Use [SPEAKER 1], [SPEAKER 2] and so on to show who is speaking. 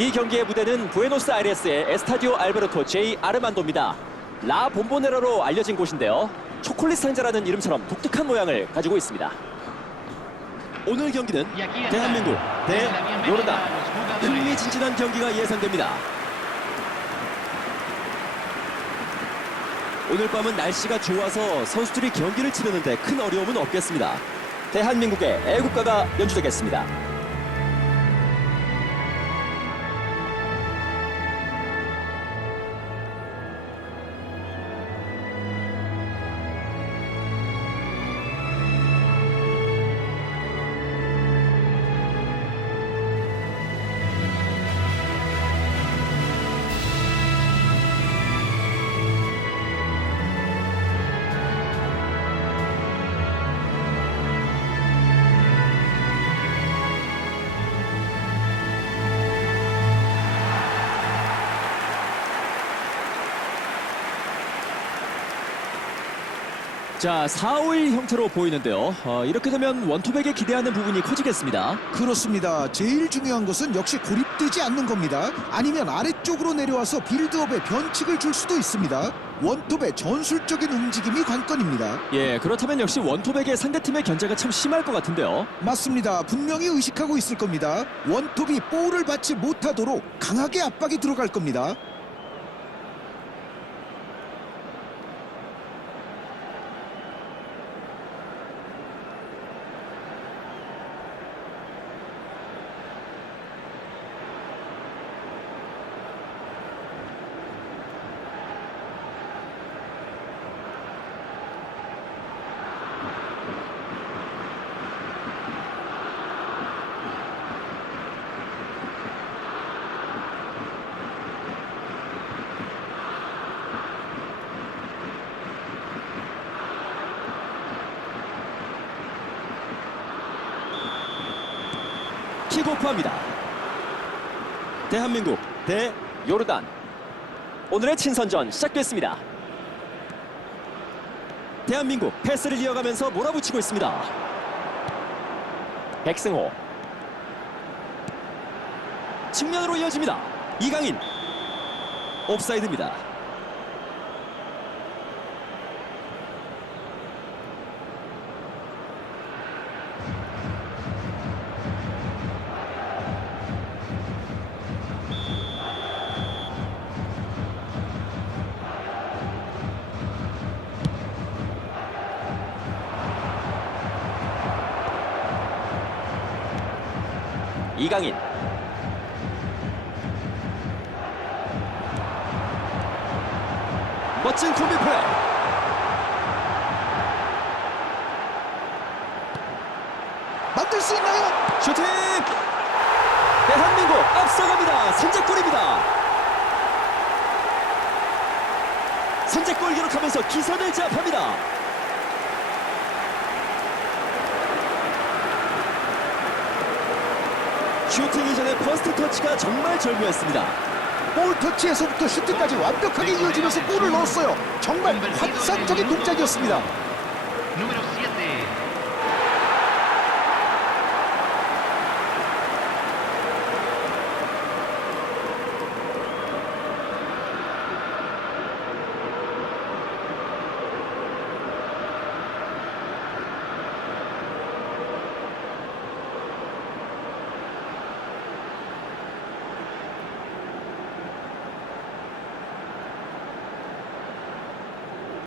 [SPEAKER 1] 이 경기의 무대는 부에노스아이레스의 에스타디오 알베르토 제이 아르만도입니다. 라 본보네라로 알려진 곳인데요. 초콜릿 상자라는 이름처럼 독특한 모양을 가지고 있습니다. 오늘 경기는 대한민국 대 요르단 흥미진진한 경기가 예상됩니다. 오늘 밤은 날씨가 좋아서 선수들이 경기를 치르는데 큰 어려움은 없겠습니다. 대한민국의 애국가가 연주되겠습니다. 자, 4, 5일 형태로 보이는데요. 어, 이렇게 되면 원투백에 기대하는 부분이 커지겠습니다.
[SPEAKER 2] 그렇습니다. 제일 중요한 것은 역시 고립되지 않는 겁니다. 아니면 아래쪽으로 내려와서 빌드업에 변칙을 줄 수도 있습니다. 원톱의 전술적인 움직임이 관건입니다.
[SPEAKER 1] 예, 그렇다면 역시 원투백의 상대팀의 견제가 참 심할 것 같은데요.
[SPEAKER 2] 맞습니다. 분명히 의식하고 있을 겁니다. 원톱이 볼을 받지 못하도록 강하게 압박이 들어갈 겁니다.
[SPEAKER 1] 킥오프합니다. 대한민국 대 요르단. 오늘의 친선전 시작됐습니다. 대한민국 패스를 이어가면서 몰아붙이고 있습니다. 백승호. 측면으로 이어집니다. 이강인. 옵사이드입니다. 이강인. 멋진 콤비 플레이.
[SPEAKER 2] 만들 수 있나요?
[SPEAKER 1] 슈팅! 대한민국 앞서갑니다. 선제골입니다. 선제골 기록하면서 기선을 제압합니다. 슈팅이 전에 퍼스트 터치가 정말 절묘했습니다.
[SPEAKER 2] 볼 터치에서부터 슈팅까지 완벽하게 이어지면서 골을 넣었어요. 정말 환상적인 동작이었습니다.